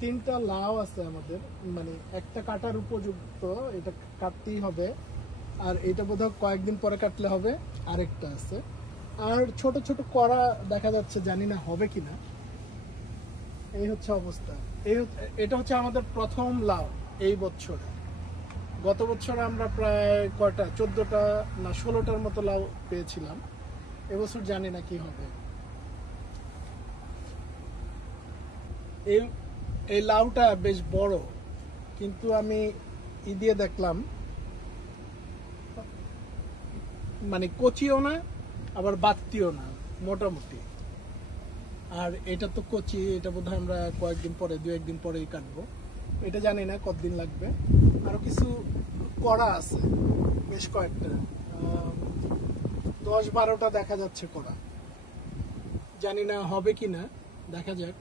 তিনটা লাউ আছে আমাদের, মানে একটা কাটার উপযুক্ত, এটা কাটতেই হবে। আর এটা বোধহয় কয়েকদিন পরে কাটলে হবে। আরেকটা আছে, আর ছোট ছোট কড়া দেখা যাচ্ছে, জানি না হবে কিনা। এই হচ্ছে অবস্থা। এটা হচ্ছে আমাদের প্রথম লাউ এই বছরে। গত বছর আমরা প্রায় কয়টা 14টা না 16টার মতো লাউ পেয়েছিলাম। এবছর জানি না কি হবে। এই লাউটা বেশ বড়, কিন্তু আমি দিয়ে দেখলাম মানে কচিও না আবার বাত্তিও না, মোটামুটি। আর এটা তো কচি, এটা বোধহয় আমরা কয়েকদিন পরে, 2-1 দিন পরেই কাটবো। এটা জানি না কতদিন লাগবে। আরো কিছু কড়া আছে, বেশ কয়েকটা, 10-12টা দেখা যাচ্ছে কড়া। জানি না হবে কিনা, দেখা যাক।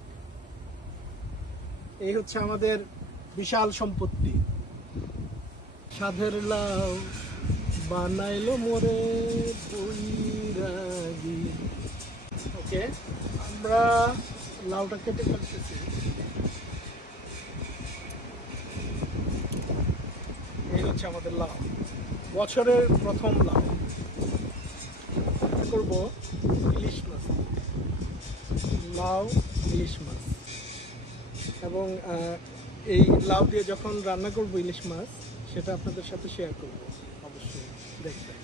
এই হচ্ছে আমাদের বিশাল সম্পত্তি। সাধের লাউ বানাইলো মোরে বৈরাগী। ওকে, আমরা লাউটা কেটে ফেলতেছি। এই হচ্ছে আমাদের লাউ, বছরের প্রথম লাউ। করবো ইলিশ মাছ, লাউ ইলিশ মাছ। এবং এই লাউ দিয়ে যখন রান্না করবো ইলিশ মাছ, সেটা আপনাদের সাথে শেয়ার করবো, অবশ্যই দেখবেন।